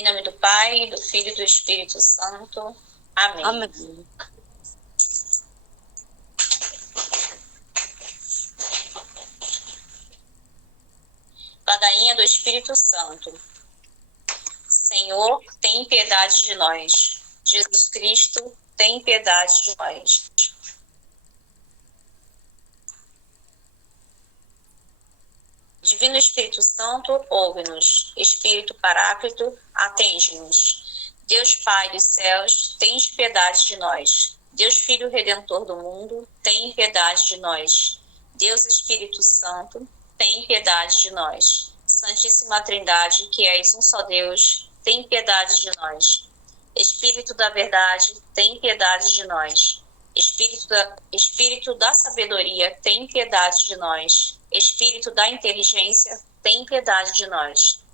Em nome do Pai, do Filho e do Espírito Santo. Amém. Amém. Ladainha do Espírito Santo. Senhor, tem piedade de nós. Jesus Cristo, tem piedade de nós. Divino Espírito Santo, ouve-nos. Espírito Paráclito, atende-nos. Deus Pai dos céus, tem piedade de nós. Deus Filho Redentor do mundo, tem piedade de nós. Deus Espírito Santo, tem piedade de nós. Santíssima Trindade, que és um só Deus, tem piedade de nós. Espírito da verdade, tem piedade de nós. Espírito da sabedoria, tem piedade de nós. Espírito da inteligência, tem piedade de nós.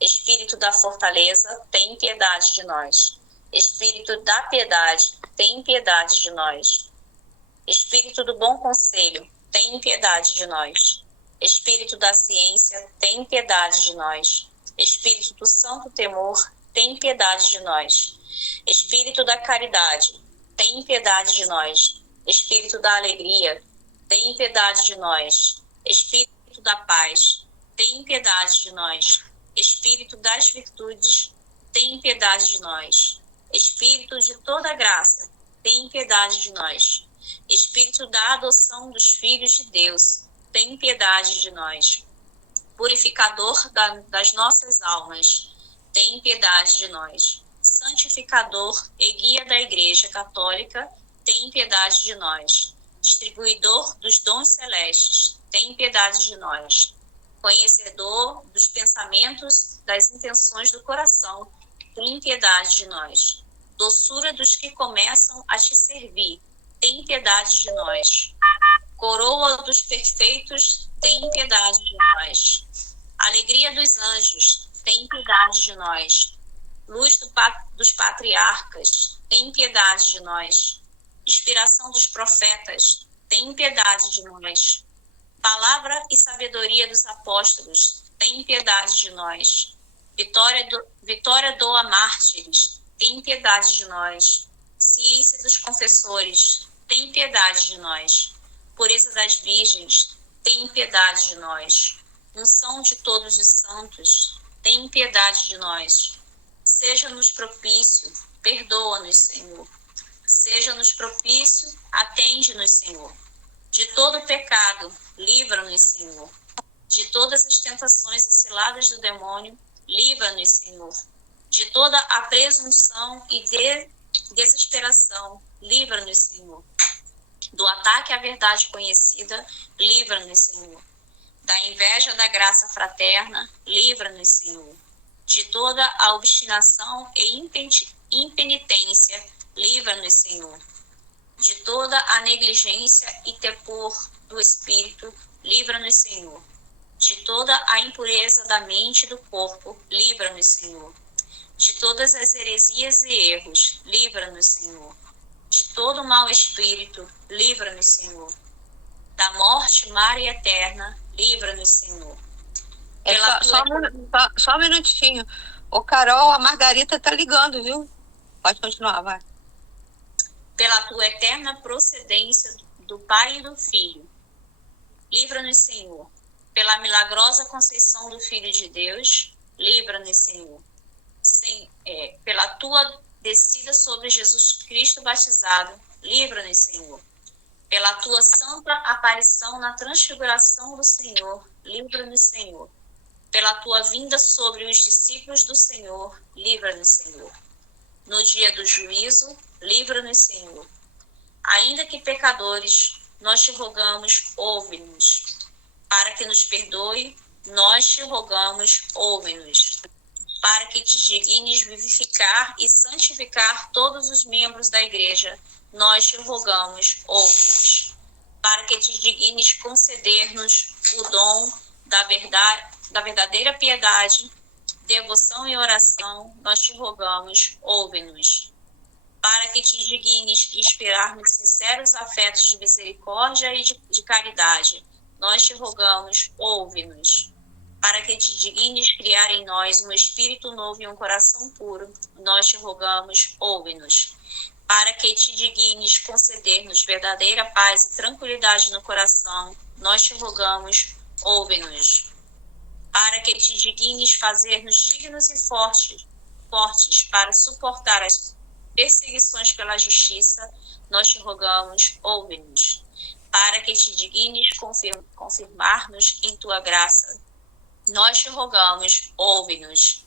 Espírito da fortaleza, tem piedade de nós. Espírito da piedade, tem piedade de nós. Espírito do bom conselho, tem piedade de nós. Espírito da ciência, tem piedade de nós. Espírito do santo temor, tem piedade de nós. Espírito da caridade, tem piedade de nós. Espírito da alegria, tem piedade de nós. Espírito da paz, tem piedade de nós. Espírito das virtudes, tem piedade de nós. Espírito de toda graça, tem piedade de nós. Espírito da adoção dos filhos de Deus, tem piedade de nós. Purificador das nossas almas, tem piedade de nós. Santificador e guia da Igreja Católica, tem piedade de nós. Distribuidor dos dons celestes, tem piedade de nós. Conhecedor dos pensamentos, das intenções do coração, tem piedade de nós. Doçura dos que começam a te servir, tem piedade de nós. Coroa dos perfeitos, tem piedade de nós. Alegria dos anjos, tem piedade de nós. Luz dos patriarcas, tem piedade de nós. Inspiração dos profetas, tem piedade de nós. Palavra e sabedoria dos apóstolos, tem piedade de nós. Vitória do mártires, tem piedade de nós. Ciência dos confessores, tem piedade de nós. Pureza das virgens, tem piedade de nós. Unção de todos os santos, tem piedade de nós. Seja-nos propício, perdoa-nos, Senhor. Seja-nos propício, atende-nos, Senhor. De todo pecado, livra-nos, Senhor. De todas as tentações e ciladas do demônio, livra-nos, Senhor. De toda a presunção e desesperação, livra-nos, Senhor. Do ataque à verdade conhecida, livra-nos, Senhor. Da inveja da graça fraterna, livra-nos, Senhor. De toda a obstinação e impenitência, livra-nos, Senhor. De toda a negligência e tepor do espírito, livra-nos, Senhor. De toda a impureza da mente e do corpo, livra-nos, Senhor. De todas as heresias e erros, livra-nos, Senhor. De todo mau espírito, livra-nos, Senhor. Da morte má e eterna, livra-nos, Senhor. Só um minutinho. Ô, Carol, a Margarita tá ligando, viu? Pode continuar, vai. Pela tua eterna procedência do Pai e do Filho, livra-nos, Senhor. Pela milagrosa conceição do Filho de Deus, livra-nos, Senhor. Pela tua descida sobre Jesus Cristo batizado, livra-nos, Senhor. Pela tua santa aparição na transfiguração do Senhor, livra-nos, Senhor. Pela tua vinda sobre os discípulos do Senhor, livra-nos, Senhor. No dia do juízo, livra-nos, Senhor. Ainda que pecadores, nós te rogamos, ouve-nos. Para que nos perdoe, nós te rogamos, ouve-nos. Para que te dignes vivificar e santificar todos os membros da Igreja, nós te rogamos, ouve-nos. Para que te dignes conceder-nos o dom da verdadeira piedade, devoção e oração, nós te rogamos, ouve-nos. Para que te dignes inspirar-nos sinceros afetos de misericórdia e de caridade, nós te rogamos, ouve-nos. para que te dignes criar em nós um espírito novo e um coração puro, nós te rogamos, ouve-nos. Para que te dignes conceder-nos verdadeira paz e tranquilidade no coração, nós te rogamos, ouve-nos. Para que te dignes fazer-nos dignos e fortes para suportar as perseguições pela justiça, nós te rogamos, ouve-nos. Para que te dignes confirmar-nos em tua graça, nós te rogamos, ouve-nos.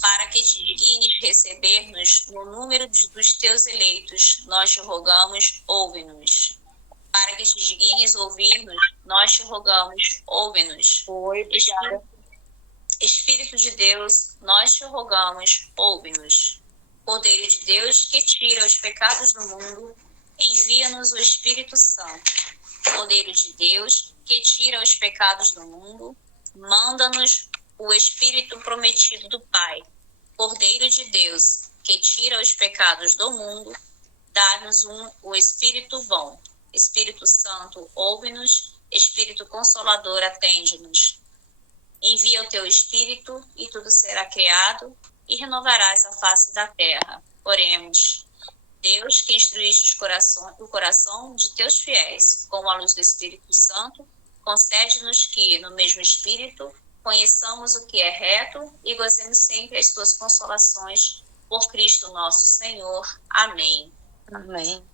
Para que te dignes receber-nos no número dos teus eleitos, nós te rogamos, ouve-nos. Para que te dignes ouvir-nos, nós te rogamos, ouve-nos. Obrigada. Espírito de Deus, nós te rogamos, ouve-nos. Cordeiro de Deus, que tira os pecados do mundo, envia-nos o Espírito Santo. Cordeiro de Deus, que tira os pecados do mundo, manda-nos o Espírito prometido do Pai. Cordeiro de Deus, que tira os pecados do mundo, dá-nos o Espírito bom. Espírito Santo, ouve-nos. Espírito Consolador, atende-nos. Envia o teu Espírito e tudo será criado e renovarás a face da terra. Oremos. Deus, que instruíste o coração de teus fiéis com a luz do Espírito Santo, concede-nos que, no mesmo Espírito, conheçamos o que é reto e gozemos sempre as tuas consolações. Por Cristo nosso Senhor. Amém. Amém.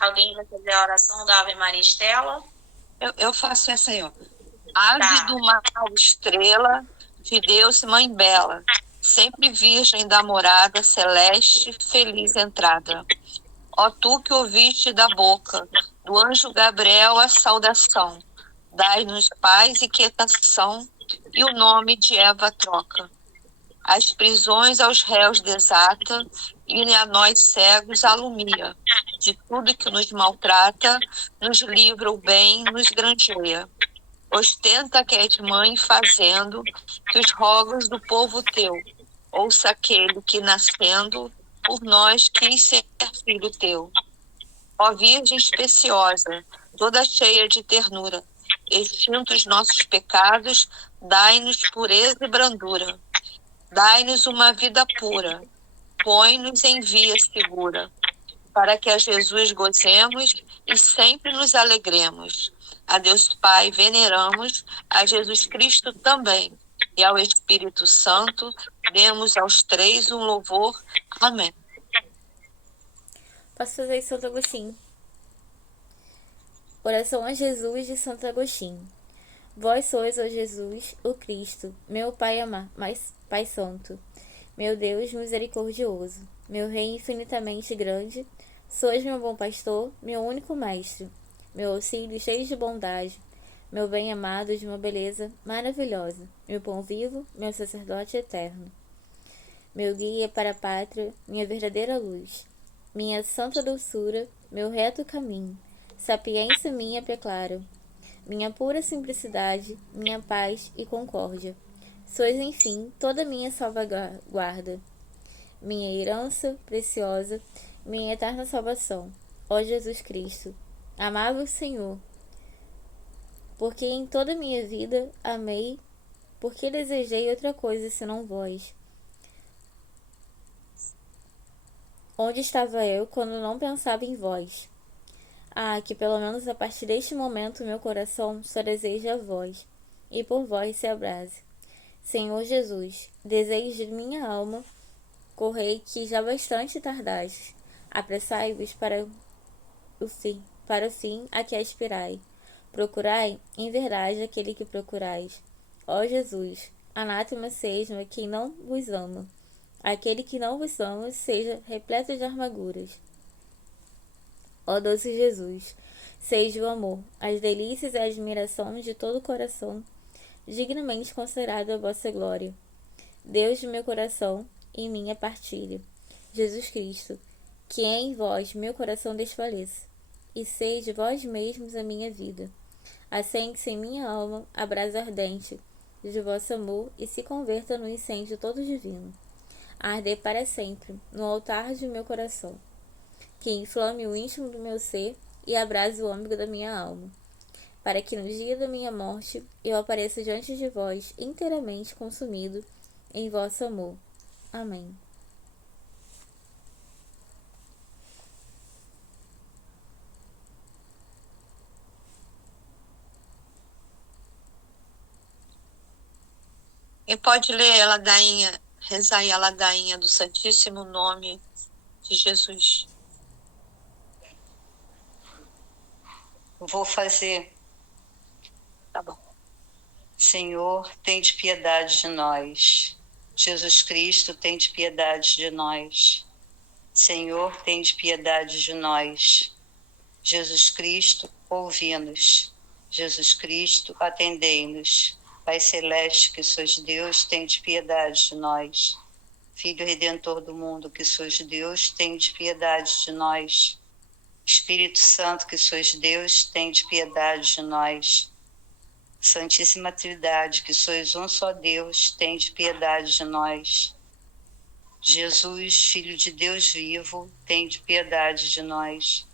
Alguém vai fazer a oração da Ave Maria Estela? Eu faço essa aí, ó. Ave do mar, estrela de Deus, mãe bela, sempre virgem da morada celeste, feliz entrada. Ó tu que ouviste da boca do anjo Gabriel a saudação, dai-nos paz e quietação, e o nome de Eva troca. As prisões aos réus desata, e a nós cegos alumia. De tudo que nos maltrata, nos livra o bem, nos granjeia. Ostenta que és mãe fazendo que os rogos do povo teu, ouça aquele que nascendo por nós quis ser filho teu. Ó Virgem especiosa, toda cheia de ternura, extintos nossos pecados, dai-nos pureza e brandura. Dai-nos uma vida pura, põe-nos em via segura, para que a Jesus gozemos e sempre nos alegremos. A Deus Pai veneramos, a Jesus Cristo também, e ao Espírito Santo demos aos três um louvor. Amém. Posso fazer Santo Agostinho? Oração a Jesus de Santo Agostinho. Vós sois, ó Jesus, o Cristo, meu Pai Pai Santo, meu Deus misericordioso, meu Rei infinitamente grande, sois meu bom pastor, meu único mestre, meu auxílio cheio de bondade, meu bem amado de uma beleza maravilhosa, meu pão vivo, meu sacerdote eterno, meu guia para a pátria, minha verdadeira luz, minha santa doçura, meu reto caminho, sapiência minha preclaro, minha pura simplicidade, minha paz e concórdia. Sois, enfim, toda minha salvaguarda, minha herança preciosa, minha eterna salvação, ó Jesus Cristo, amável Senhor, porque em toda a minha vida amei, porque desejei outra coisa senão vós. Onde estava eu quando não pensava em vós? Ah, que pelo menos a partir deste momento meu coração só deseja a vós, e por vós se abrase. Senhor Jesus, desejos de minha alma, correi que já bastante tardastes. Apressai-vos para o fim a que aspirai. Procurai, em verdade, aquele que procurais. Ó Jesus, anátema seja quem não vos ama. Aquele que não vos ama seja repleto de amarguras. Ó doce Jesus, seja o amor, as delícias e a admiração de todo o coração, dignamente considerado a vossa glória. Deus de meu coração e minha partilha, Jesus Cristo, que em vós meu coração desfaleça, e sede vós mesmos a minha vida. Acende-se em minha alma a brasa ardente de vosso amor e se converta no incêndio todo divino. Arder para sempre no altar de meu coração, que inflame o íntimo do meu ser e abrase o âmago da minha alma. para que no dia da minha morte eu apareça diante de vós inteiramente consumido em vosso amor. Amém. Quem pode ler a ladainha, rezar a ladainha do Santíssimo Nome de Jesus? Vou fazer. Tá bom. Senhor, tende piedade de nós. Jesus Cristo, tende piedade de nós. Senhor, tende piedade de nós. Jesus Cristo, ouvi-nos. Jesus Cristo, atendei-nos. Pai Celeste, que sois Deus, tende piedade de nós. Filho Redentor do mundo, que sois Deus, tende piedade de nós. Espírito Santo, que sois Deus, tende piedade de nós. Santíssima Trindade, que sois um só Deus, tende piedade de nós. Jesus, Filho de Deus vivo, tende piedade de nós.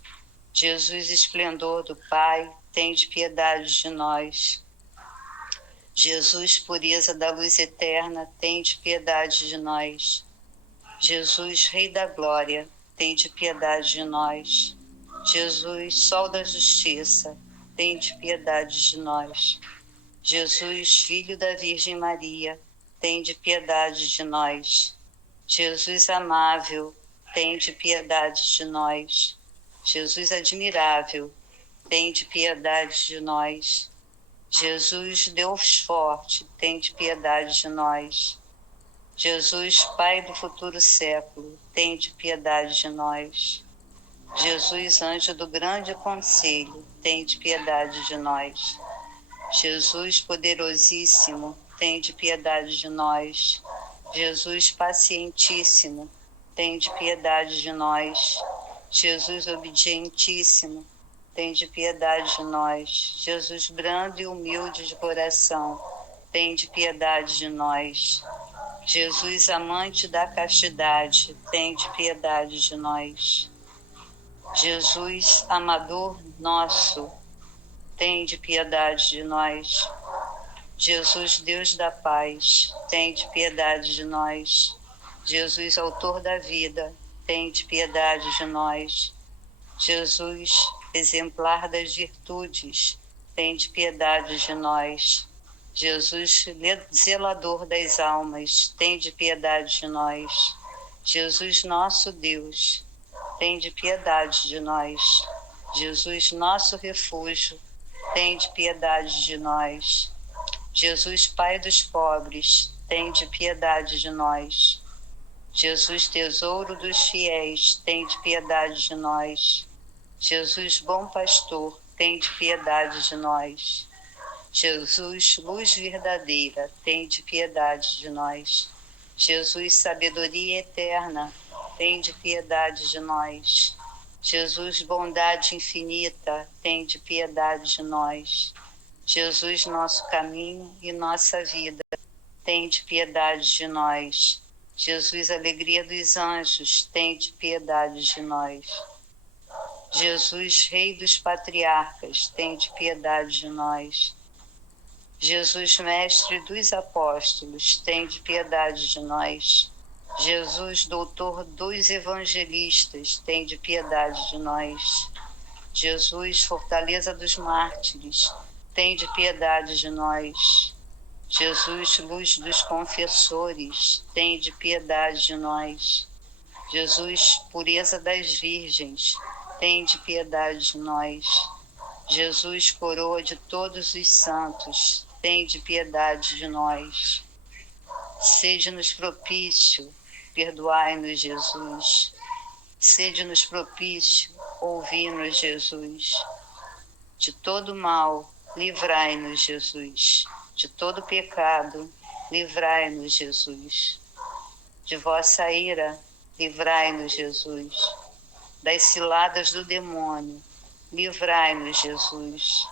Jesus, esplendor do Pai, tende piedade de nós. Jesus, pureza da luz eterna, tende piedade de nós. Jesus, Rei da glória, tende piedade de nós. Jesus, Sol da justiça, tende piedade de nós. Jesus, Filho da Virgem Maria, tende piedade de nós. Jesus amável, tende piedade de nós. Jesus admirável, tende piedade de nós. Jesus, Deus forte, tende piedade de nós. Jesus, Pai do futuro século, tende piedade de nós. Jesus, anjo do grande conselho, tende piedade de nós. Jesus, poderosíssimo, tende piedade de nós. Jesus, pacientíssimo, tende piedade de nós. Jesus, obedientíssimo, tende piedade de nós. Jesus, brando e humilde de coração, tende piedade de nós. Jesus, amante da castidade, tende piedade de nós. Jesus, amador nosso, tende piedade de nós. Jesus, Deus da paz, tende piedade de nós. Jesus, autor da vida, tende piedade de nós. Jesus, exemplar das virtudes, tende piedade de nós. Jesus, zelador das almas, tende piedade de nós. Jesus, nosso Deus, tende piedade de nós. Jesus, nosso refúgio, tende piedade de nós. Jesus, Pai dos pobres, tende piedade de nós. Jesus, tesouro dos fiéis, tende piedade de nós. Jesus, bom pastor, tende piedade de nós. Jesus, luz verdadeira, tende piedade de nós. Jesus, sabedoria eterna, tende piedade de nós. Jesus, bondade infinita, tende piedade de nós. Jesus, nosso caminho e nossa vida, tende piedade de nós. Jesus, alegria dos anjos, tende piedade de nós. Jesus, Rei dos patriarcas, tende piedade de nós. Jesus, mestre dos apóstolos, tende piedade de nós. Jesus, doutor dos evangelistas, tende piedade de nós. Jesus, fortaleza dos mártires, tende piedade de nós. Jesus, luz dos confessores, tende piedade de nós. Jesus, pureza das virgens, tende piedade de nós. Jesus, coroa de todos os santos, tende piedade de nós. Sede-nos propício, perdoai-nos, Jesus. Sede-nos propício, ouvi-nos, Jesus. De todo mal, livrai-nos, Jesus. De todo pecado, livrai-nos, Jesus. De vossa ira, livrai-nos, Jesus. Das ciladas do demônio, livrai-nos, Jesus.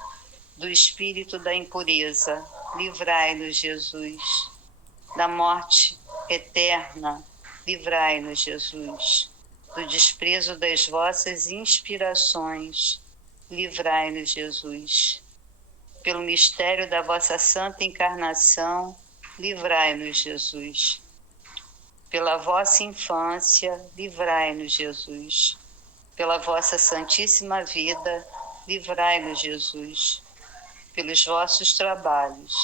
Do espírito da impureza, livrai-nos, Jesus. Da morte eterna, livrai-nos, Jesus. Do desprezo das vossas inspirações, livrai-nos, Jesus. Pelo mistério da vossa santa encarnação, livrai-nos, Jesus. Pela vossa infância, livrai-nos, Jesus. Pela vossa santíssima vida, livrai-nos, Jesus. Pelos vossos trabalhos,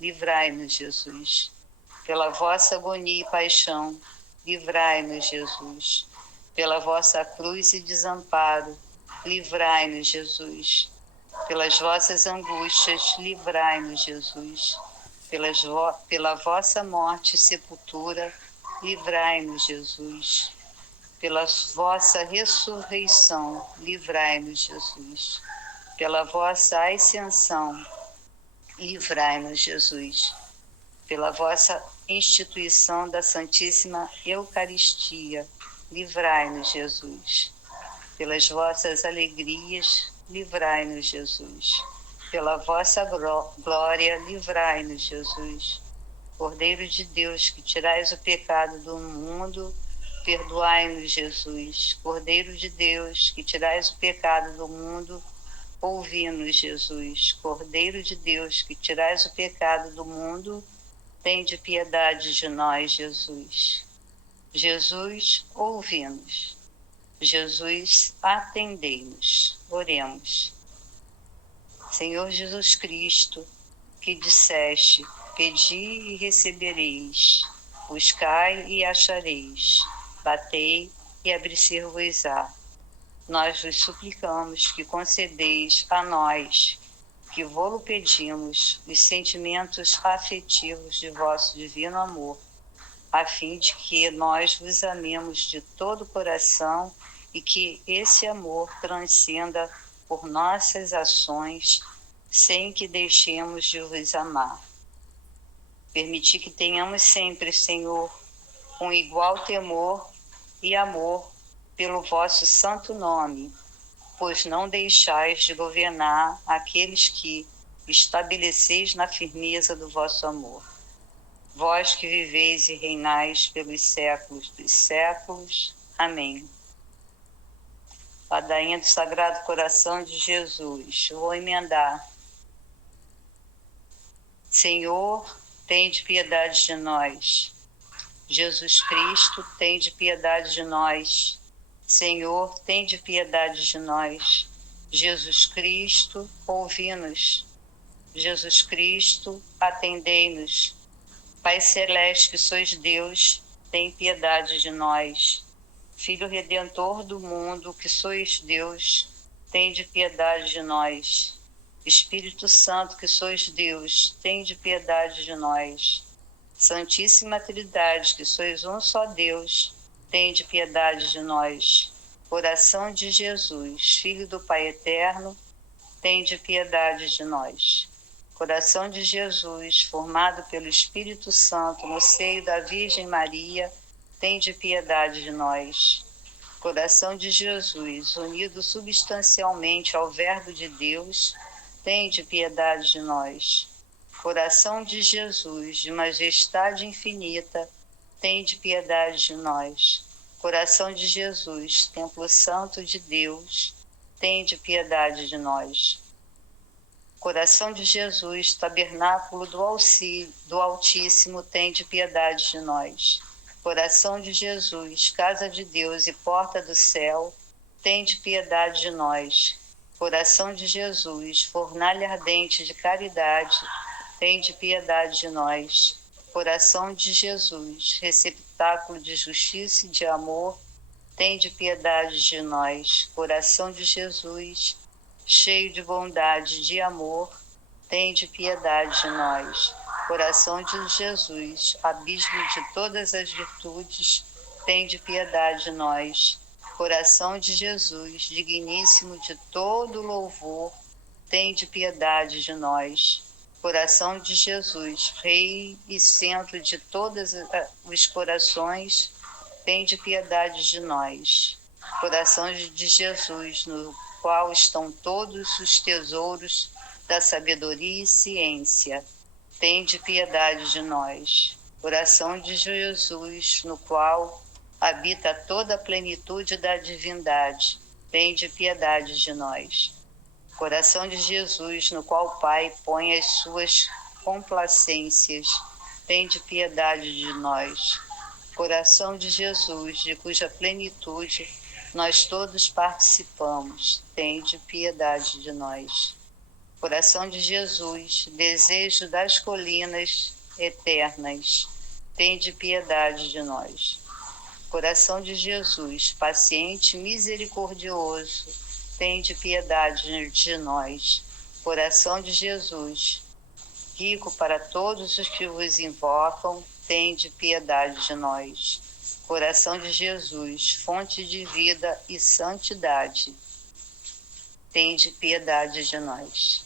livrai-nos, Jesus. Pela vossa agonia e paixão, livrai-nos, Jesus. Pela vossa cruz e desamparo, livrai-nos, Jesus. Pelas vossas angústias, livrai-nos, Jesus. Pela vossa morte e sepultura, livrai-nos, Jesus. Pela vossa ressurreição, livrai-nos, Jesus. Pela vossa ascensão, livrai-nos, Jesus. Pela vossa instituição da Santíssima Eucaristia, livrai-nos, Jesus. Pelas vossas alegrias, livrai-nos, Jesus. Pela vossa glória, livrai-nos, Jesus. Cordeiro de Deus, que tirais o pecado do mundo, perdoai-nos, Jesus. Cordeiro de Deus, que tirais o pecado do mundo, ouvi-nos, Jesus. Cordeiro de Deus, que tirais o pecado do mundo, tende piedade de nós, Jesus. Jesus, ouvi-nos. Jesus, atendei-nos. Oremos. Senhor Jesus Cristo, que disseste, pedi e recebereis, buscai e achareis, batei e abrir-se-vos-á. Nós vos suplicamos que concedeis a nós, que vô-lo pedimos, os sentimentos afetivos de vosso divino amor, a fim de que nós vos amemos de todo o coração e que esse amor transcenda por nossas ações, sem que deixemos de vos amar. Permiti que tenhamos sempre, Senhor, um igual temor e amor pelo vosso santo nome, pois não deixais de governar aqueles que estabeleceis na firmeza do vosso amor. Vós que viveis e reinais pelos séculos dos séculos. Amém. Ladainha do Sagrado Coração de Jesus. Vou emendar. Senhor, tende piedade de nós. Jesus Cristo, tende piedade de nós. Senhor, tende piedade de nós. Jesus Cristo, ouvi-nos. Jesus Cristo, atendei-nos. Pai Celeste, que sois Deus, tem piedade de nós. Filho Redentor do mundo, que sois Deus, tende piedade de nós. Espírito Santo, que sois Deus, tende piedade de nós. Santíssima Trindade, que sois um só Deus, tende piedade de nós. Coração de Jesus, Filho do Pai Eterno, tende piedade de nós. Coração de Jesus, formado pelo Espírito Santo no seio da Virgem Maria, tende piedade de nós. Coração de Jesus, unido substancialmente ao Verbo de Deus, tende piedade de nós. Coração de Jesus, de majestade infinita, tende piedade de nós. Coração de Jesus, Templo Santo de Deus, tende piedade de nós. Coração de Jesus, tabernáculo do Altíssimo, tende piedade de nós. Coração de Jesus, casa de Deus e porta do céu, tende piedade de nós. Coração de Jesus, fornalha ardente de caridade, tende piedade de nós. Coração de Jesus, receptáculo de justiça e de amor, tende piedade de nós. Coração de Jesus, cheio de bondade e de amor, tende piedade de nós. Coração de Jesus, abismo de todas as virtudes, tende piedade de nós. Coração de Jesus, digníssimo de todo louvor, tende piedade de nós. Coração de Jesus, Rei e centro de todos os corações, tende piedade de nós. Coração de Jesus, no qual estão todos os tesouros da sabedoria e ciência, tende piedade de nós. Coração de Jesus, no qual habita toda a plenitude da divindade, tende piedade de nós. Coração de Jesus, no qual o Pai põe as suas complacências, tende piedade de nós. Coração de Jesus, de cuja plenitude nós todos participamos, tende piedade de nós. Coração de Jesus, desejo das colinas eternas, tende piedade de nós. Coração de Jesus, paciente e misericordioso, tende piedade de nós. Coração de Jesus, rico para todos os que vos invocam, tende piedade de nós. Coração de Jesus, fonte de vida e santidade, tende piedade de nós.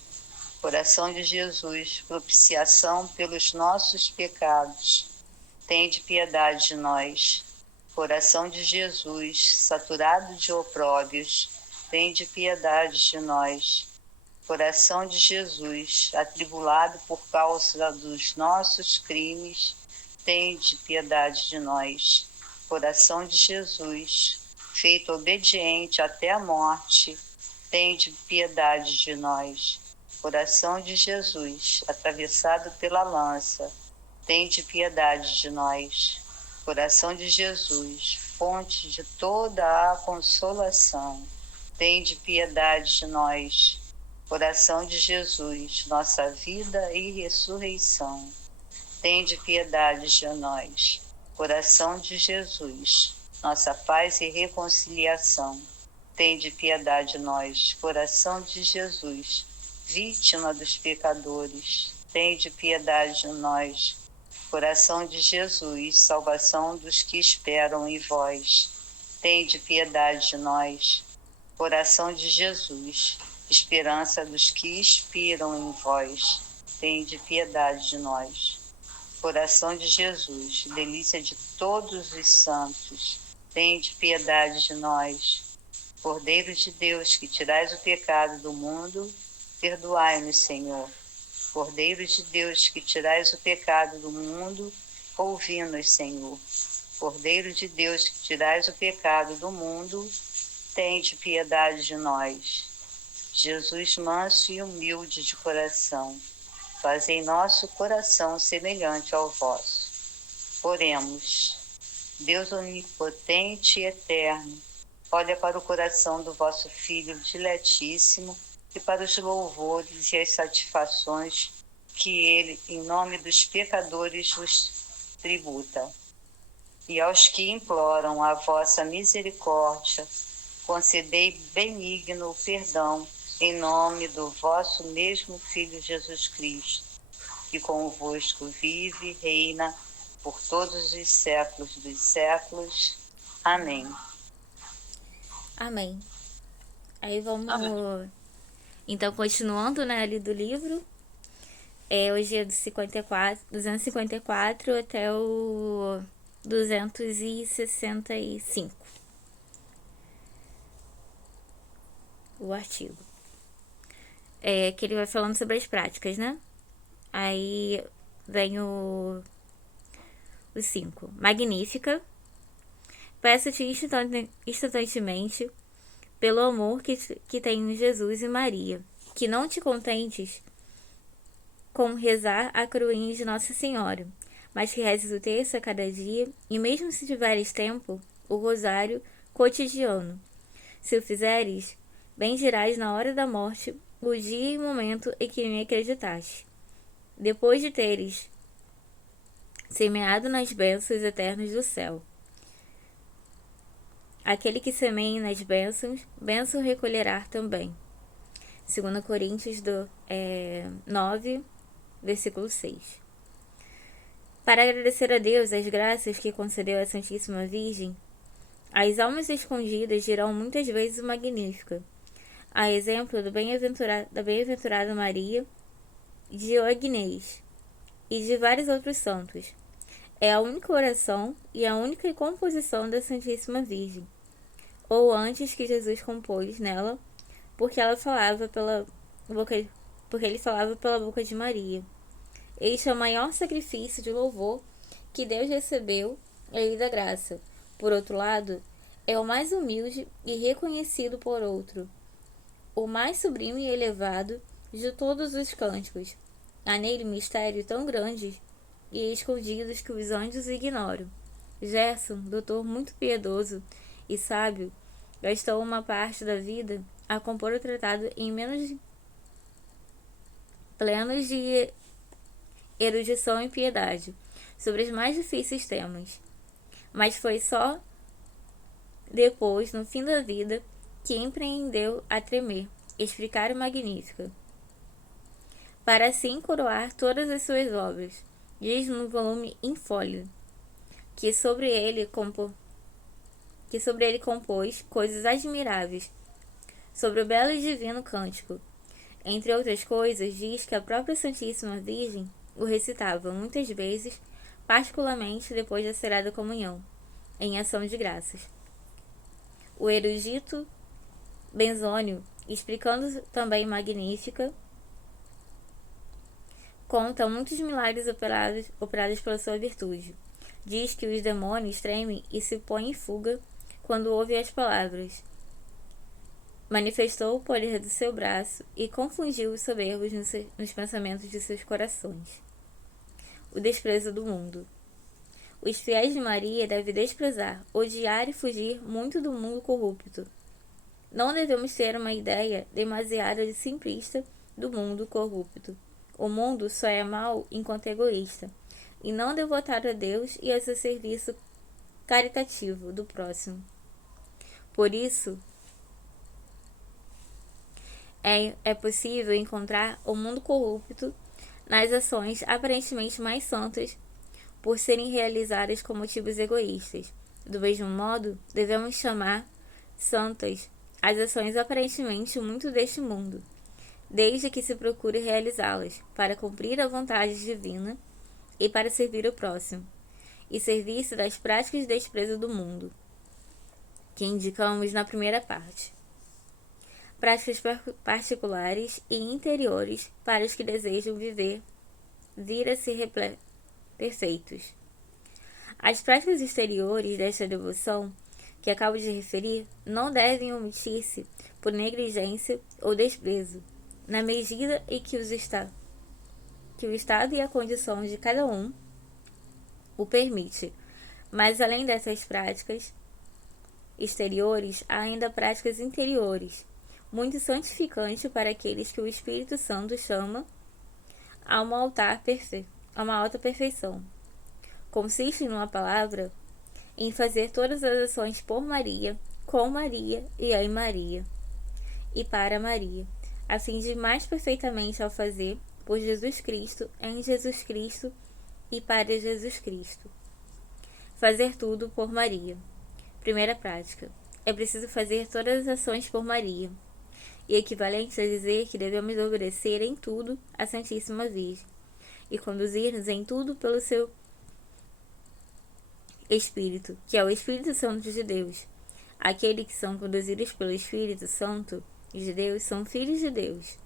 Coração de Jesus, propiciação pelos nossos pecados, tende piedade de nós. Coração de Jesus, saturado de opróbios, tende piedade de nós. Coração de Jesus, atribulado por causa dos nossos crimes, tende piedade de nós. Coração de Jesus, feito obediente até a morte, tende piedade de nós. Coração de Jesus, atravessado pela lança, tende piedade de nós. Coração de Jesus, fonte de toda a consolação, tende piedade de nós. Coração de Jesus, nossa vida e ressurreição, tende piedade de nós. Coração de Jesus, nossa paz e reconciliação, tende piedade de nós. Coração de Jesus, vítima dos pecadores, tende piedade de nós. Coração de Jesus, salvação dos que esperam em vós, tende piedade de nós. Coração de Jesus, esperança dos que expiram em vós, tende piedade de nós. Coração de Jesus, delícia de todos os santos, tende piedade de nós. Cordeiro de Deus, que tirais o pecado do mundo, perdoai-nos, Senhor. Cordeiro de Deus, que tirais o pecado do mundo, ouvi-nos, Senhor. Cordeiro de Deus, que tirais o pecado do mundo, tende piedade de nós. Jesus manso e humilde de coração, fazei nosso coração semelhante ao vosso. Oremos. Deus onipotente e eterno, olha para o coração do vosso Filho diletíssimo e para os louvores e as satisfações que ele, em nome dos pecadores, vos tributa. E aos que imploram a vossa misericórdia, concedei benigno perdão em nome do vosso mesmo Filho Jesus Cristo, que convosco vive e reina por todos os séculos dos séculos. Amém. Amém. Aí vamos... Amém. Então, continuando, né, ali do livro, hoje é do 254 até o 265, o artigo. Que ele vai falando sobre as práticas, né? Aí vem o 5. Magnífica. Peço-te instantaneamente, pelo amor que tenho em Jesus e Maria, que não te contentes com rezar a coroinha de Nossa Senhora, mas que rezes o terço a cada dia, e mesmo se tiveres tempo, o rosário cotidiano. Se o fizeres, bem dirás na hora da morte o dia e momento em que me acreditaste. Depois de teres semeado nas bênçãos eternas do céu. Aquele que semeia nas bênçãos, bênção recolherá também. 2 Coríntios 9, versículo 6. Para agradecer a Deus as graças que concedeu à Santíssima Virgem, as almas escondidas dirão muitas vezes o Magnífica, a exemplo da bem-aventurada Maria, de Diognês e de vários outros santos. É a única oração e a única composição da Santíssima Virgem, ou antes que Jesus compôs nela, porque ele falava pela boca de Maria. Este é o maior sacrifício de louvor que Deus recebeu a lei da graça. Por outro lado, é o mais humilde e reconhecido por outro. o mais sublime e elevado de todos os cânticos. Há nele mistério tão grandes e escondidos que os anjos ignoram. Gerson, doutor muito piedoso e sábio, gastou uma parte da vida a compor o tratado em menos plenos de erudição e piedade sobre os mais difíceis temas. Mas foi só depois, no fim da vida, que empreendeu a tremer, explicar o Magnífica, para assim coroar todas as suas obras. Diz no volume em folha que sobre ele compôs coisas admiráveis sobre o belo e divino cântico. Entre outras coisas, diz que a própria Santíssima Virgem o recitava muitas vezes, particularmente depois da Sagrada Comunhão, em ação de graças. O erudito Benzônio, explicando também Magnífica, conta muitos milagres operados pela sua virtude. Diz que os demônios tremem e se põem em fuga quando ouvem as palavras. Manifestou o poder do seu braço e confundiu os soberbos nos pensamentos de seus corações. O desprezo do mundo. Os fiéis de Maria devem desprezar, odiar e fugir muito do mundo corrupto. Não devemos ter uma ideia demasiado simplista do mundo corrupto. O mundo só é mau enquanto egoísta, e não devotado a Deus e ao seu serviço caritativo do próximo. Por isso, é possível encontrar o mundo corrupto nas ações aparentemente mais santas por serem realizadas com motivos egoístas. Do mesmo modo, devemos chamar santas as ações aparentemente muito deste mundo, desde que se procure realizá-las para cumprir a vontade divina e para servir o próximo, e servir-se das práticas de desprezo do mundo, que indicamos na primeira parte. Práticas particulares e interiores para os que desejam vir a ser perfeitos. As práticas exteriores desta devoção, que acabo de referir, não devem omitir-se por negligência ou desprezo, na medida em que o estado e a condição de cada um o permite. Mas além dessas práticas exteriores, há ainda práticas interiores, muito santificantes para aqueles que o Espírito Santo chama a uma alta perfeição. Consiste, numa palavra, em fazer todas as ações por Maria, com Maria e em Maria, e para Maria, a fim de mais perfeitamente ao fazer por Jesus Cristo, em Jesus Cristo e para Jesus Cristo. Fazer tudo por Maria. Primeira prática. É preciso fazer todas as ações por Maria, e equivalente a dizer que devemos obedecer em tudo à Santíssima Virgem, e conduzir-nos em tudo pelo seu Espírito, que é o Espírito Santo de Deus. Aqueles que são conduzidos pelo Espírito Santo de Deus são filhos de Deus.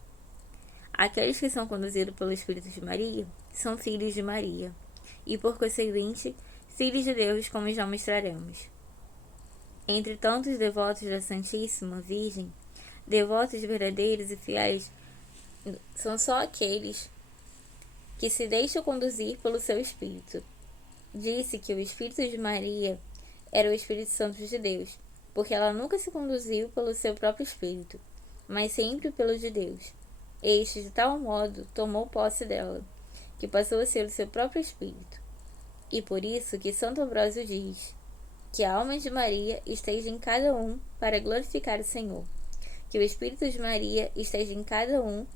Aqueles que são conduzidos pelo Espírito de Maria são filhos de Maria, e por conseguinte, filhos de Deus, como já mostraremos. Entre tantos devotos da Santíssima Virgem, devotos verdadeiros e fiéis são só aqueles que se deixam conduzir pelo seu Espírito. Disse que o Espírito de Maria era o Espírito Santo de Deus, porque ela nunca se conduziu pelo seu próprio Espírito, mas sempre pelo de Deus. Este, de tal modo, tomou posse dela, que passou a ser o seu próprio Espírito. E por isso que Santo Ambrósio diz que a alma de Maria esteja em cada um para glorificar o Senhor, que o Espírito de Maria esteja em cada um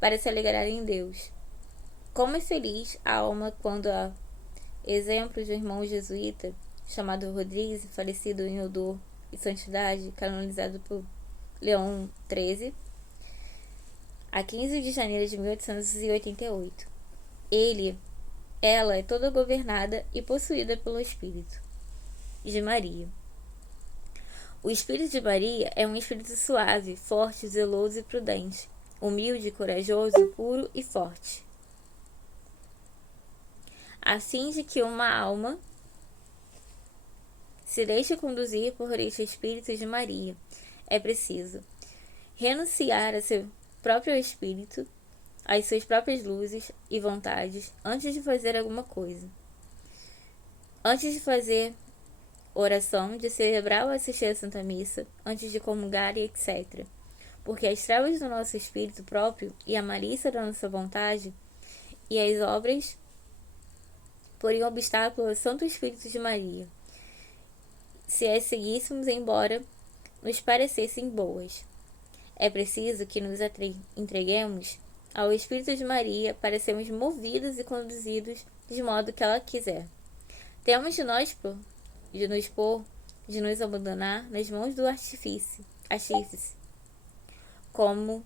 para se alegrar em Deus. Como é feliz a alma quando há exemplo de um irmão jesuíta chamado Rodrigues, falecido em odor e santidade, canonizado por Leão XIII, a 15 de janeiro de 1888. Ela é toda governada e possuída pelo Espírito de Maria. O Espírito de Maria é um espírito suave, forte, zeloso e prudente, humilde, corajoso, puro e forte. A fim de que uma alma se deixe conduzir por este Espírito de Maria, é preciso renunciar a seu próprio espírito, às suas próprias luzes e vontades, antes de fazer alguma coisa. Antes de fazer oração, de celebrar ou assistir a Santa Missa, antes de comungar e etc. Porque as trevas do nosso espírito próprio e a malícia da nossa vontade e as obras poriam obstáculo ao Santo Espírito de Maria, se as seguíssemos, embora nos parecessem boas. É preciso que nos entreguemos ao Espírito de Maria para sermos movidos e conduzidos de modo que ela quiser. Temos de nos abandonar nas mãos do artífice, como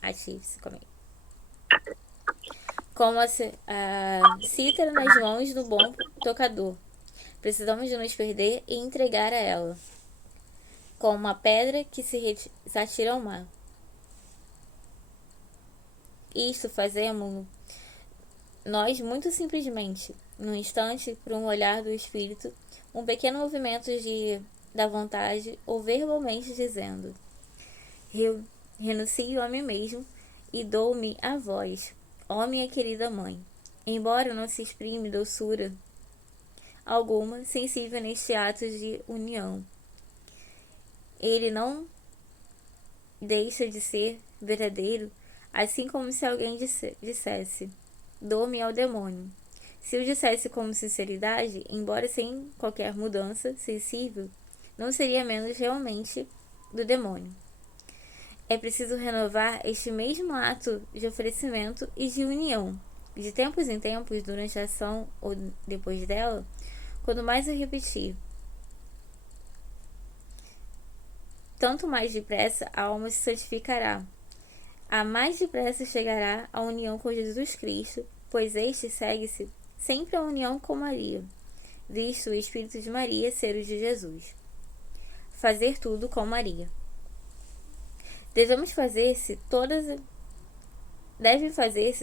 a cítara nas mãos do bom tocador. Precisamos de nos perder e entregar a ela, como uma pedra que se atira ao mar. Isto fazemos nós muito simplesmente, num instante, por um olhar do espírito, um pequeno movimento da vontade, ou verbalmente dizendo: renuncio a mim mesmo e dou-me a vós, ó minha querida mãe. Embora não se exprime doçura alguma sensível neste ato de união, ele não deixa de ser verdadeiro, assim como se alguém dissesse: dou-me ao demônio. Se o dissesse com sinceridade, embora sem qualquer mudança sensível, não seria menos realmente do demônio. É preciso renovar este mesmo ato de oferecimento e de união, de tempos em tempos, durante a ação ou depois dela, quando mais eu repetir. Tanto mais depressa a alma se santificará, a mais depressa chegará à união com Jesus Cristo, pois este segue-se sempre à união com Maria, visto o Espírito de Maria ser o de Jesus. Fazer tudo com Maria. Devem fazer-se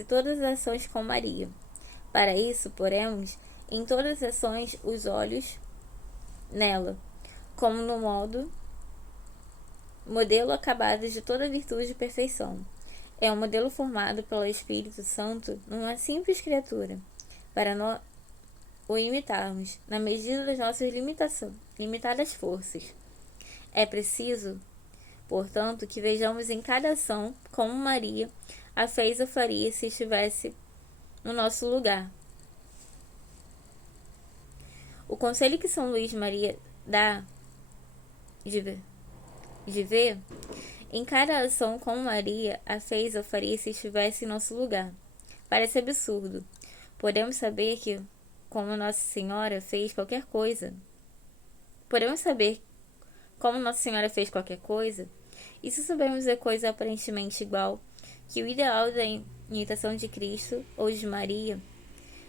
todas as ações com Maria. Para isso, poremos em todas as ações os olhos nela, como no modelo acabado de toda virtude e perfeição. É um modelo formado pelo Espírito Santo numa simples criatura, para o imitarmos, na medida das nossas limitadas forças. É preciso, portanto, que vejamos em cada ação como Maria a fez ou faria se estivesse no nosso lugar. O conselho que São Luís Maria dá de ver em cada ação como Maria a fez ou faria se estivesse em nosso lugar parece absurdo. Podemos saber como Nossa Senhora fez qualquer coisa, e se soubermos a coisa aparentemente igual, que o ideal da imitação de Cristo ou de Maria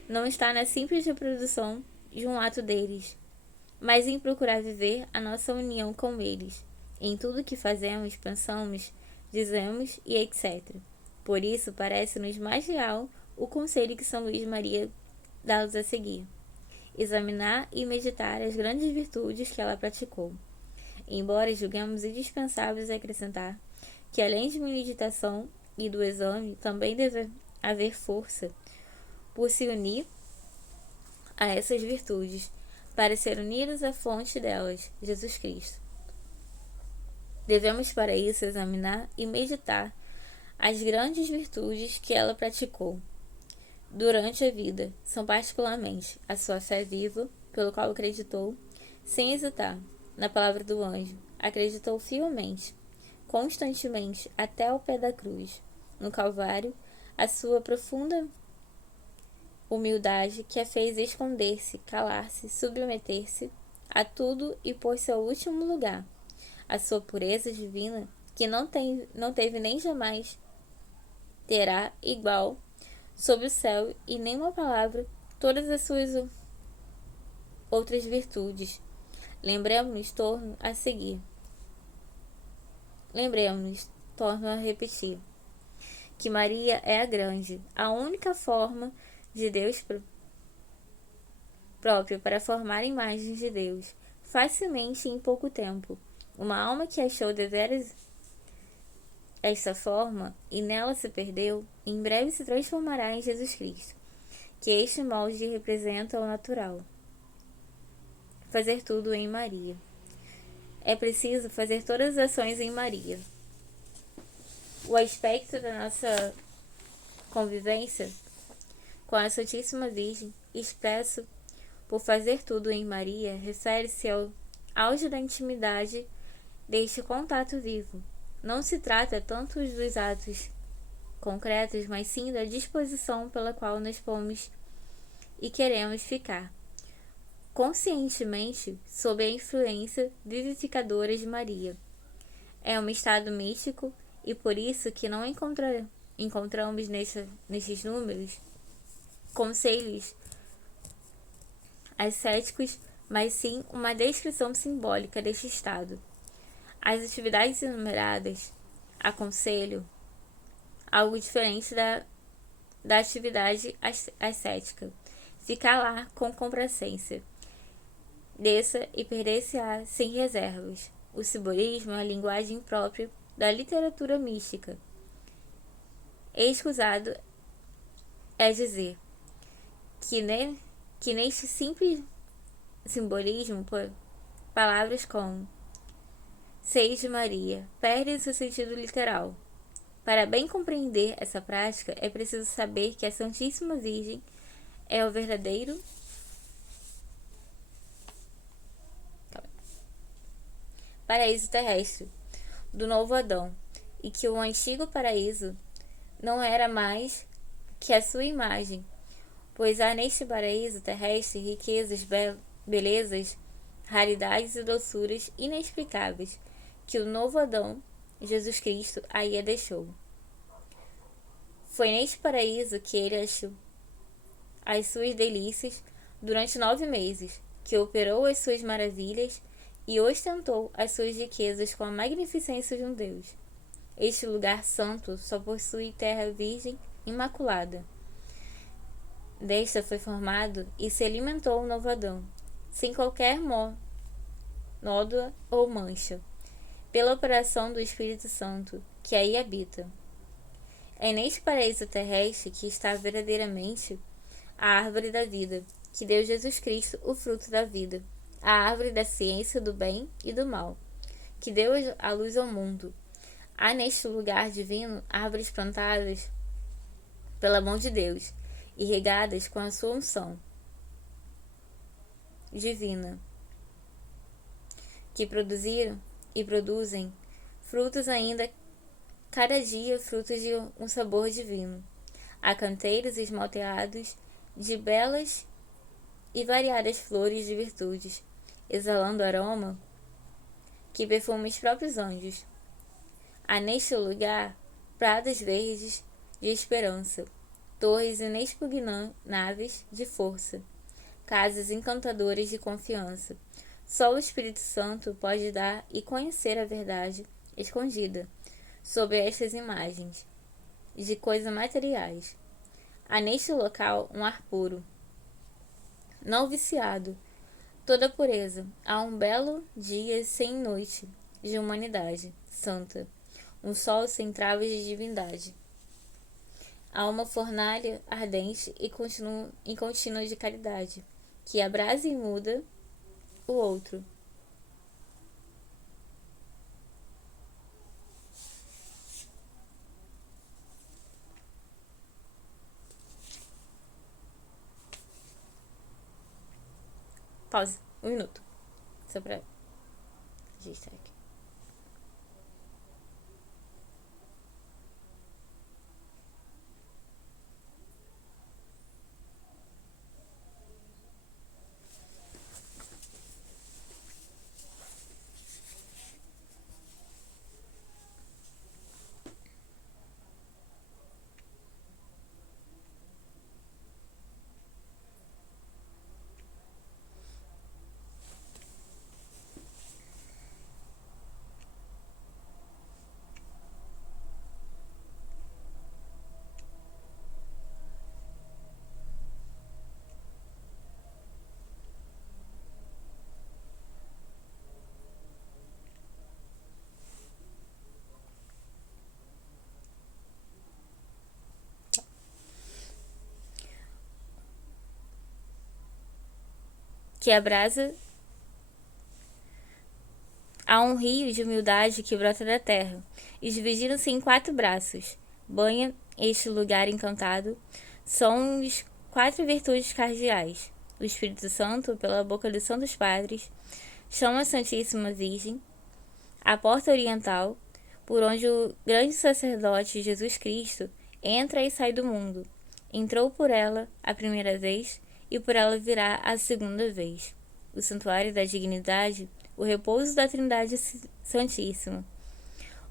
não está na simples reprodução de um ato deles, mas em procurar viver a nossa união com eles, em tudo que fazemos, pensamos, dizemos e etc. Por isso, parece-nos mais real o conselho que São Luís Maria dá-nos a seguir: examinar e meditar as grandes virtudes que ela praticou. Embora julguemos indispensáveis acrescentar que, além de meditação e do exame, também deve haver força por se unir a essas virtudes, para ser unidos à fonte delas, Jesus Cristo. Devemos para isso examinar e meditar as grandes virtudes que ela praticou durante a vida, são particularmente a sua fé viva, pelo qual acreditou, sem hesitar, na palavra do anjo, acreditou fielmente, constantemente, até ao pé da cruz, no Calvário, a sua profunda humildade que a fez esconder-se, calar-se, submeter-se a tudo e pôr-se ao último lugar, a sua pureza divina, que não teve nem jamais terá igual sob o céu, e nem uma palavra, todas as suas outras virtudes. Lembremos-nos, torno a repetir, que Maria é a grande, a única forma de Deus próprio para formar imagens de Deus, facilmente em pouco tempo. Uma alma que achou deveras esta forma e nela se perdeu, em breve se transformará em Jesus Cristo, que este molde representa o natural. Fazer tudo em Maria. É preciso fazer todas as ações em Maria. O aspecto da nossa convivência com a Santíssima Virgem, expresso por fazer tudo em Maria, refere-se ao auge da intimidade deste contato vivo. Não se trata tanto dos atos concretos, mas sim da disposição pela qual nos pomos e queremos ficar, conscientemente, sob a influência vivificadora de Maria. É um estado místico e por isso que não encontramos nesses números conselhos ascéticos, mas sim uma descrição simbólica deste estado. As atividades enumeradas aconselham algo diferente da atividade ascética. Ficar lá com complacência. Desça e perder-se-á sem reservas. O simbolismo é a linguagem própria da literatura mística. Escusado é dizer que neste simples simbolismo, palavras como Seis de Maria perdem seu sentido literal. Para bem compreender essa prática, é preciso saber que a Santíssima Virgem é o verdadeiro paraíso terrestre do novo Adão, e que o antigo paraíso não era mais que a sua imagem, pois há neste paraíso terrestre riquezas, belezas, raridades e doçuras inexplicáveis, que o novo Adão, Jesus Cristo, aí a deixou. Foi neste paraíso que ele achou as suas delícias durante 9 meses, que operou as suas maravilhas e ostentou as suas riquezas com a magnificência de um Deus. Este lugar santo só possui terra virgem imaculada. Desta foi formado e se alimentou o novo Adão, sem qualquer nódoa ou mancha, pela operação do Espírito Santo, que aí habita. É neste paraíso terrestre que está verdadeiramente a árvore da vida, que deu Jesus Cristo o fruto da vida, a árvore da ciência do bem e do mal, que deu a luz ao mundo. Há neste lugar divino árvores plantadas pela mão de Deus e regadas com a sua unção divina, que produziram e produzem frutos ainda cada dia, frutos de um sabor divino. Há canteiros esmalteados de belas e variadas flores de virtudes, exalando aroma que perfuma os próprios anjos. Há neste lugar prados verdes de esperança, torres inexpugnáveis de força, casas encantadoras de confiança. Só o Espírito Santo pode dar e conhecer a verdade escondida sob estas imagens de coisas materiais. Há neste local um ar puro, não viciado, toda pureza. Há um belo dia sem noite de humanidade santa, um sol sem travas de divindade. Há uma fornalha ardente e contínua de caridade, que abrasa e muda o outro. Pausa, 1 minuto, só pra registrar aqui. que abrasa. Há um rio de humildade que brota da terra, e dividindo-se em 4 braços, banha este lugar encantado. São os 4 virtudes cardeais. O Espírito Santo, pela boca dos Santos Padres, chama a Santíssima Virgem, a porta oriental, por onde o grande sacerdote Jesus Cristo entra e sai do mundo. Entrou por ela a primeira vez e por ela virá a segunda vez. O santuário da dignidade, o repouso da Trindade Santíssima,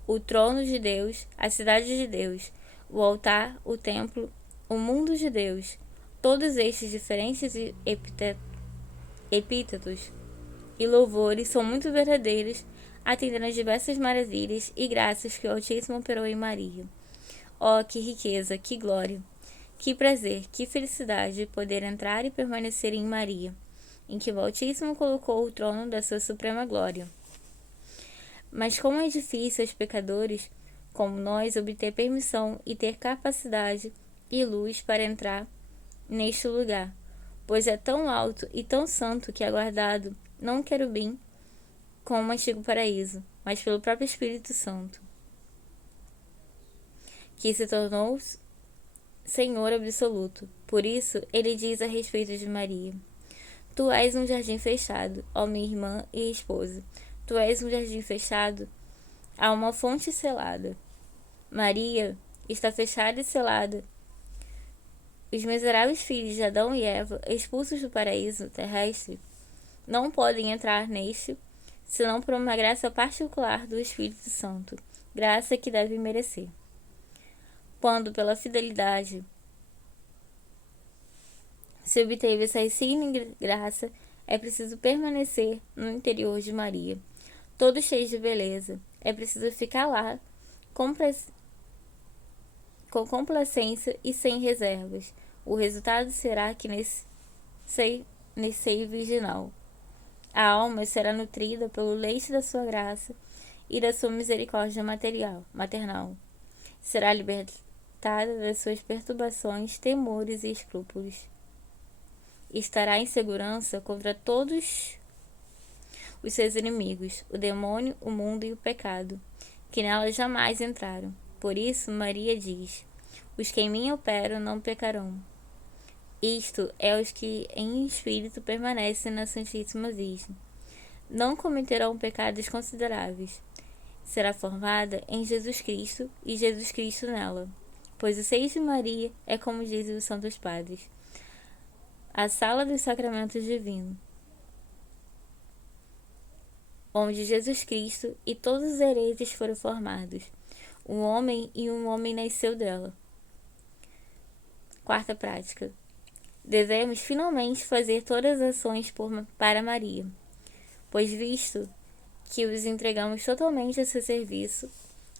o trono de Deus, a cidade de Deus, o altar, o templo, o mundo de Deus, todos estes diferentes epítetos e louvores são muito verdadeiros, atendendo às diversas maravilhas e graças que o Altíssimo operou em Maria. Oh, que riqueza, que glória, que prazer, que felicidade poder entrar e permanecer em Maria, em que o Altíssimo colocou o trono da sua suprema glória. Mas como é difícil aos pecadores, como nós, obter permissão e ter capacidade e luz para entrar neste lugar, pois é tão alto e tão santo que é guardado não querubim como o antigo paraíso, mas pelo próprio Espírito Santo, que se tornou Senhor absoluto. Por isso, ele diz a respeito de Maria: Tu és um jardim fechado, ó minha irmã e esposa. Tu és um jardim fechado a uma fonte selada. Maria está fechada e selada. Os miseráveis filhos de Adão e Eva, expulsos do paraíso terrestre, não podem entrar neste, senão por uma graça particular do Espírito Santo, graça que devem merecer. Quando, pela fidelidade, se obteve essa insigne graça, é preciso permanecer no interior de Maria, todo cheio de beleza. É preciso ficar lá, com complacência e sem reservas. O resultado será que nesse seio virginal, a alma será nutrida pelo leite da sua graça e da sua misericórdia maternal. Será libertada das suas perturbações, temores e escrúpulos. Estará em segurança contra todos os seus inimigos, o demônio, o mundo e o pecado, que nela jamais entraram. Por isso, Maria diz: Os que em mim operam não pecarão. Isto é, os que em espírito permanecem na Santíssima Virgem. Não cometerão pecados consideráveis. Será formada em Jesus Cristo e Jesus Cristo nela, pois o seio de Maria é, como dizem os Santos Padres, a sala dos sacramentos divinos, onde Jesus Cristo e todos os hereges foram formados. Um homem nasceu dela. Quarta prática. Devemos finalmente fazer todas as ações para Maria, pois visto que os entregamos totalmente a seu serviço,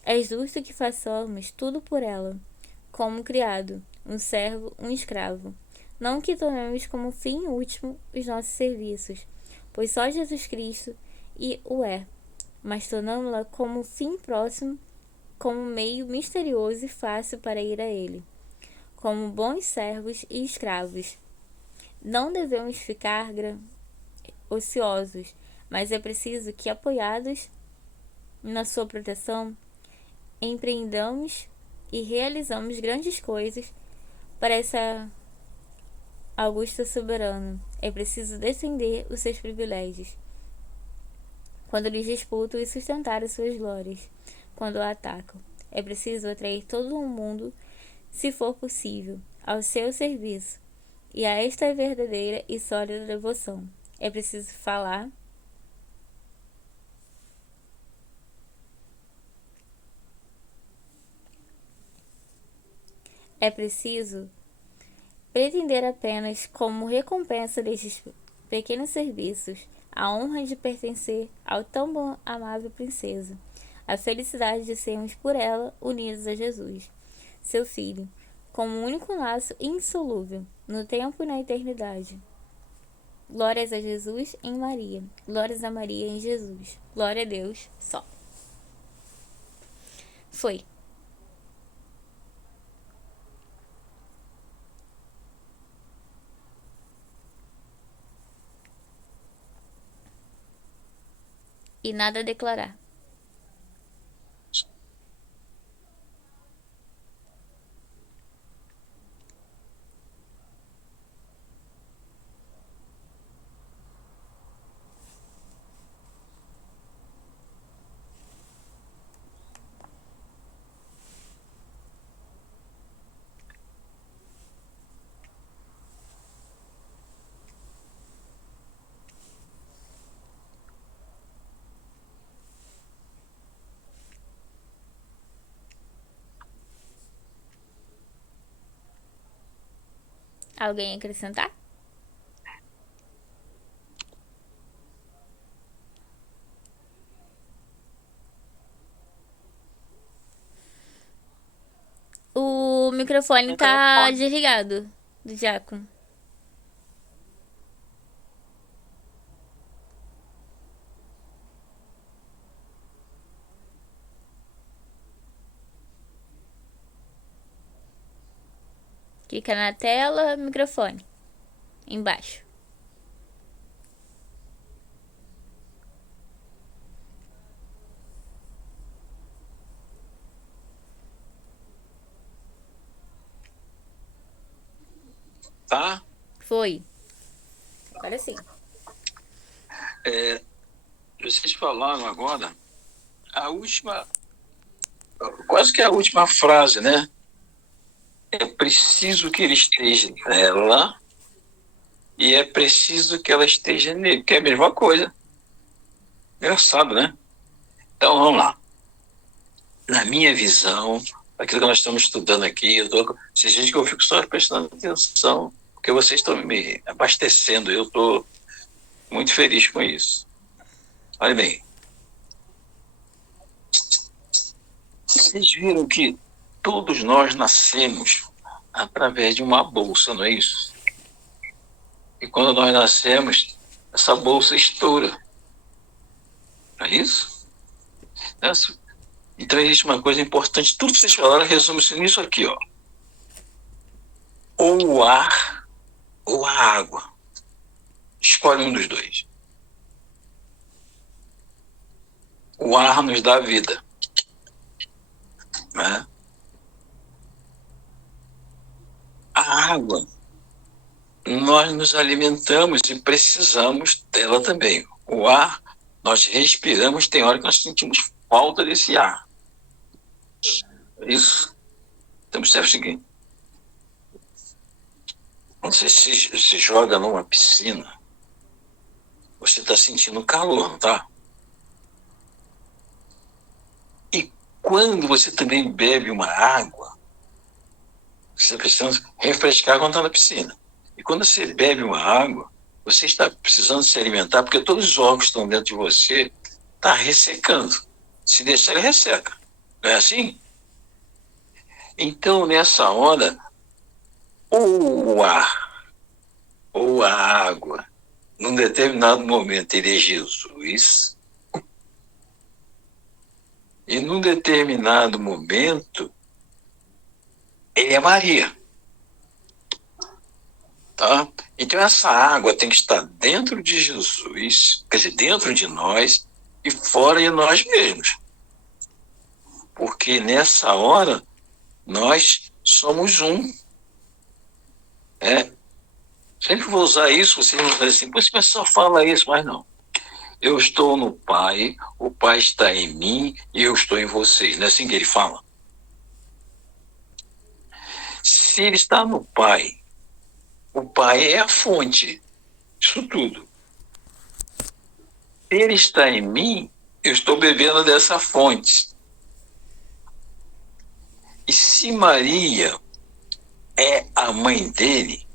é justo que façamos tudo por ela, como um criado, um servo, um escravo. Não que tomemos como fim último os nossos serviços, pois só Jesus Cristo o é, mas tornamos-la como fim próximo, como meio misterioso e fácil para ir a Ele, como bons servos e escravos. Não devemos ficar ociosos, mas é preciso que, apoiados na sua proteção, empreendamos e realizamos grandes coisas para essa augusta soberana. É preciso defender os seus privilégios quando lhes disputam e sustentar as suas glórias quando a atacam. É preciso atrair todo o mundo, se for possível, ao seu serviço, e a esta verdadeira e sólida devoção. É preciso falar É preciso pretender apenas, como recompensa destes pequenos serviços, a honra de pertencer ao tão bom, amável princesa, a felicidade de sermos por ela unidos a Jesus, seu Filho, como um único laço insolúvel, no tempo e na eternidade. Glórias a Jesus em Maria, glórias a Maria em Jesus, glória a Deus só. Foi. e nada a declarar. Alguém acrescentar? O microfone tá desligado do diácono. Clica na tela, microfone. Embaixo. Tá? Foi. Agora sim. Vocês falaram agora a última, quase que a última frase, né? É preciso que ele esteja nela e é preciso que ela esteja nele, que é a mesma coisa. Engraçado, né? Então, vamos lá. Na minha visão, aquilo que nós estamos estudando aqui, se gente que eu fico só prestando atenção, porque vocês estão me abastecendo, eu estou muito feliz com isso. Olha bem. Vocês viram que todos nós nascemos através de uma bolsa, não é isso? E quando nós nascemos, essa bolsa estoura. Não é isso? Então existe uma coisa importante. Tudo que vocês falaram resume-se nisso aqui, ó. Ou o ar ou a água. Escolhe um dos dois. O ar nos dá vida, né? A água, nós nos alimentamos e precisamos dela também. O ar, nós respiramos, tem hora que nós sentimos falta desse ar. Isso. Então, observe o seguinte. Quando você se joga numa piscina, você está sentindo calor, não está? E quando você também bebe uma água, você precisa refrescar quando está na piscina. E quando você bebe uma água, você está precisando se alimentar, porque todos os órgãos que estão dentro de você estão ressecando. Se deixar, ele resseca. Não é assim? Então, nessa hora, ou o ar, ou a água, num determinado momento, ele é Jesus, e num determinado momento, ele é Maria. Tá? Então, essa água tem que estar dentro de Jesus, quer dizer, dentro de nós e fora de nós mesmos. Porque nessa hora, nós somos um. Sempre vou usar isso, vocês vão dizer assim, você só fala isso, mas não. Eu estou no Pai, o Pai está em mim e eu estou em vocês. Não é assim que ele fala? Se ele está no Pai, o Pai é a fonte disso tudo. Se ele está em mim, eu estou bebendo dessa fonte. E se Maria é a mãe dele,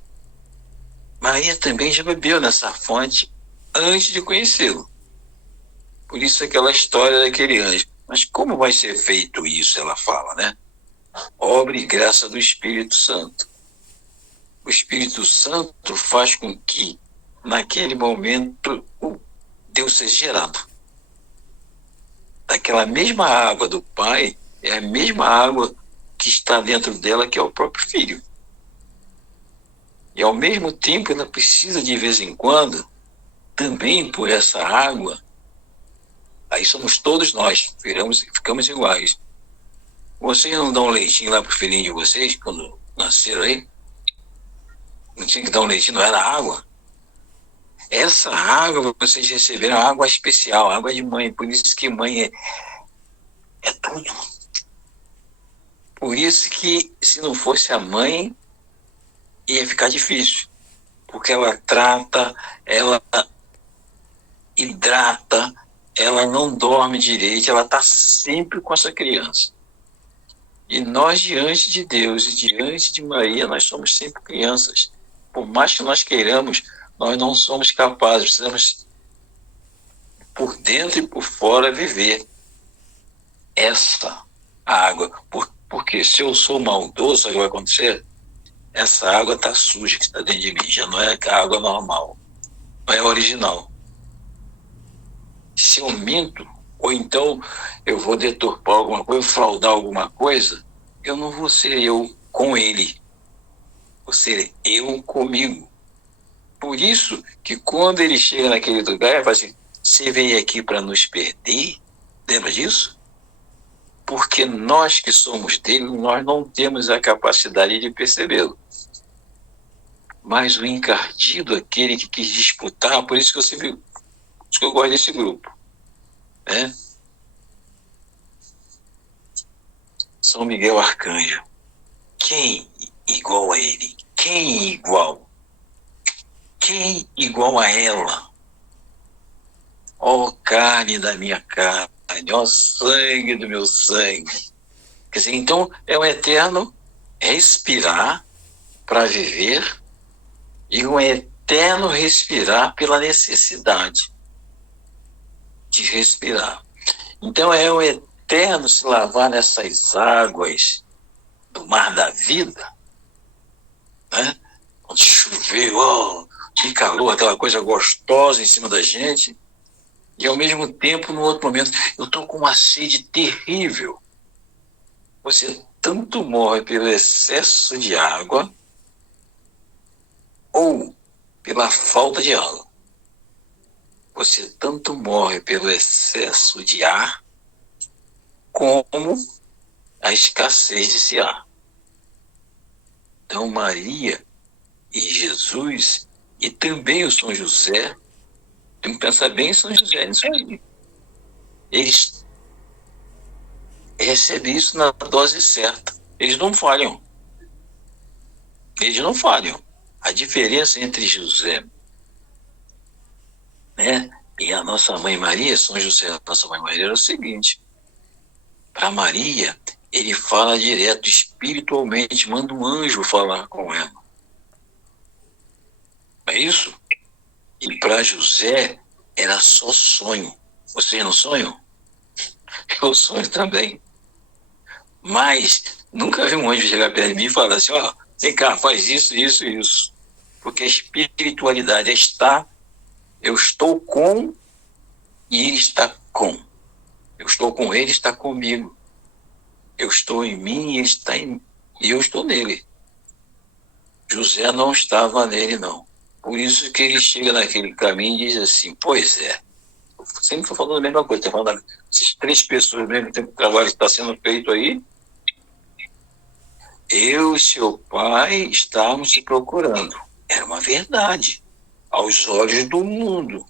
Maria também já bebeu nessa fonte antes de conhecê-lo. Por isso aquela história daquele anjo. Mas como vai ser feito isso, ela fala, né? Obra e graça do Espírito Santo. O Espírito Santo faz com que, naquele momento, Deus seja gerado. Daquela mesma água do Pai, é a mesma água que está dentro dela, que é o próprio Filho. E, ao mesmo tempo, ela precisa, de vez em quando, também por essa água, Aí somos todos nós, ficamos iguais. Vocês não dão leitinho lá pro filhinho de vocês, quando nasceram aí? Não tinha que dar um leitinho, não era água? Essa água, vocês receberam água especial, água de mãe. Por isso que mãe é tudo. Por isso que, se não fosse a mãe, ia ficar difícil. Porque ela trata, ela hidrata, ela não dorme direito, ela está sempre com essa criança. E nós, diante de Deus e diante de Maria, nós somos sempre crianças. Por mais que nós queiramos, nós não somos capazes, precisamos, por dentro e por fora, viver essa água. Porque se eu sou maldoso, sabe o que vai acontecer? Essa água está suja que está dentro de mim, já não é a água normal, não é a original. Se eu minto, ou então eu vou deturpar alguma coisa, fraudar alguma coisa, eu não vou ser eu com ele, vou ser eu comigo. Por isso que quando ele chega naquele lugar, ele fala assim, você veio aqui para nos perder? Lembra disso? Porque nós que somos dele, nós não temos a capacidade de percebê-lo. Mas o encardido, aquele que quis disputar, por isso que eu sempre, por isso que eu gosto desse grupo, né? São Miguel Arcanjo. Quem igual a ele? Quem igual? Quem igual a ela? Ó carne da minha carne, ó sangue do meu sangue. Quer dizer, então é o eterno respirar para viver e um eterno respirar pela necessidade de respirar. Então é o eterno se lavar nessas águas do mar da vida, né? Quando chover, que calor, aquela coisa gostosa em cima da gente, e ao mesmo tempo, no outro momento, eu estou com uma sede terrível. Você tanto morre pelo excesso de água ou pela falta de água. Você tanto morre pelo excesso de ar como a escassez desse ar. Então, Maria e Jesus, e também o São José, temos que pensar bem em São José nisso aí. Eles recebem isso na dose certa. Eles não falham. Eles não falham. A diferença entre José, né, e a nossa mãe Maria, São José, a nossa mãe Maria, era o seguinte. Para Maria, ele fala direto, espiritualmente, manda um anjo falar com ela. É isso? E para José, era só sonho. Vocês não sonham? Eu sonho também. Mas nunca vi um anjo chegar perto de mim e falar assim, vem cá, faz isso, isso e isso. Porque a espiritualidade é estar, eu estou com e ele está com. Eu estou com ele, está comigo. Eu estou em mim e ele está em mim. E eu estou nele. José não estava nele, não. Por isso que ele chega naquele caminho e diz assim, pois é. Eu sempre estou falando a mesma coisa. Estou falando dessas 3 pessoas ao mesmo tempo que o trabalho está sendo feito aí. Eu e seu pai estávamos te procurando. Era uma verdade. Aos olhos do mundo.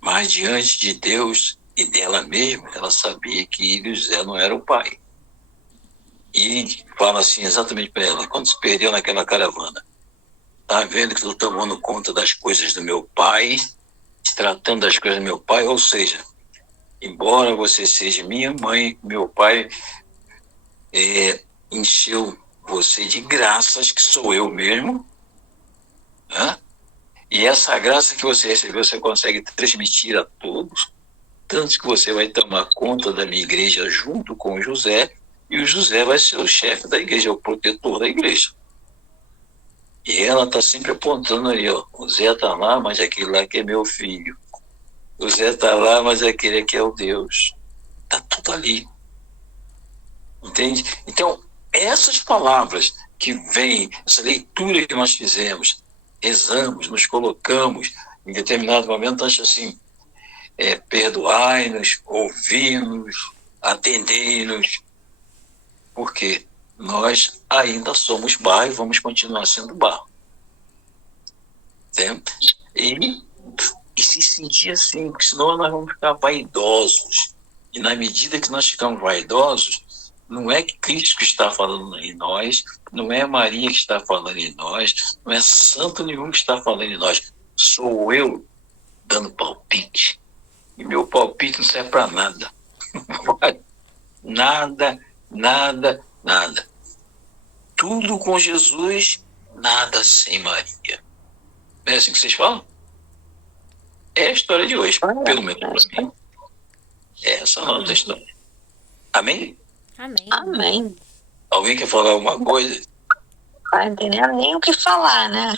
Mas diante de Deus e dela mesma, ela sabia que ele e José não era o pai. E ele fala assim exatamente para ela, quando se perdeu naquela caravana, tá vendo que eu estou tomando conta das coisas do meu pai, tratando das coisas do meu pai, ou seja, embora você seja minha mãe, meu pai encheu você de graças, que sou eu mesmo, né? E essa graça que você recebeu, você consegue transmitir a todos, tanto que você vai tomar conta da minha igreja junto com o José, e o José vai ser o chefe da igreja, o protetor da igreja. E ela está sempre apontando ali, o Zé está lá, mas aquele lá que é meu filho. O Zé está lá, mas aquele aqui é o Deus. Está tudo ali. Entende? Então, essas palavras que vêm, essa leitura que nós fizemos, rezamos, nos colocamos, em determinado momento, acho assim, perdoai-nos, ouvi-nos, atendei-nos, porque nós ainda somos barro e vamos continuar sendo barro. Certo? E se sentir assim, porque senão nós vamos ficar vaidosos. E na medida que nós ficamos vaidosos, não é Cristo que está falando em nós, não é Maria que está falando em nós, não é santo nenhum que está falando em nós. Sou eu dando palpite. E meu palpite não serve para nada. Nada. Tudo com Jesus, nada sem Maria. Não é assim que vocês falam? É a história de hoje, pelo menos para mim. É essa a nossa história. Amém? Amém. Alguém quer falar alguma coisa? Não entendendo nem o que falar, né?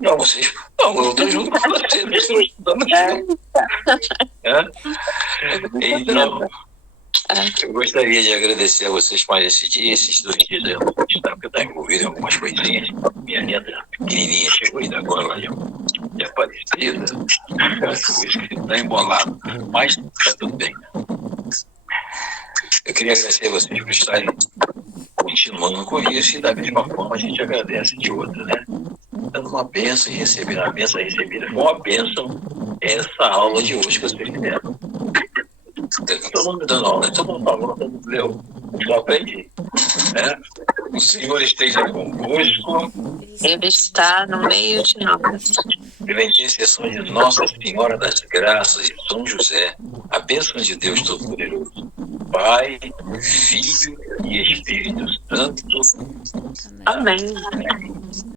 Não, vocês. Não, eu estou junto com vocês. Nós estamos estudando junto. Então, eu gostaria de agradecer a vocês mais esse dia, esses 2 dias. Porque eu estava envolvido em algumas coisinhas. Minha neta pequenininha chegou ainda agora lá de Aparecida. Está embolado. Mas está tudo bem. Eu queria agradecer a vocês por estarem continuando com isso, e da mesma forma a gente agradece de outra, né? Dando uma bênção e recebendo a bênção recebida. Foi uma bênção essa aula de hoje que vocês fizeram. Todo mundo dando aula, todo mundo falando, todo mundo leu. Eu só aprendi. Né? O Senhor esteja convosco. Ele está no meio de nós. Pela intercessão de Nossa Senhora das Graças e São José, a bênção de Deus Todo-Poderoso, Pai, Filho e Espírito Santo. Amém.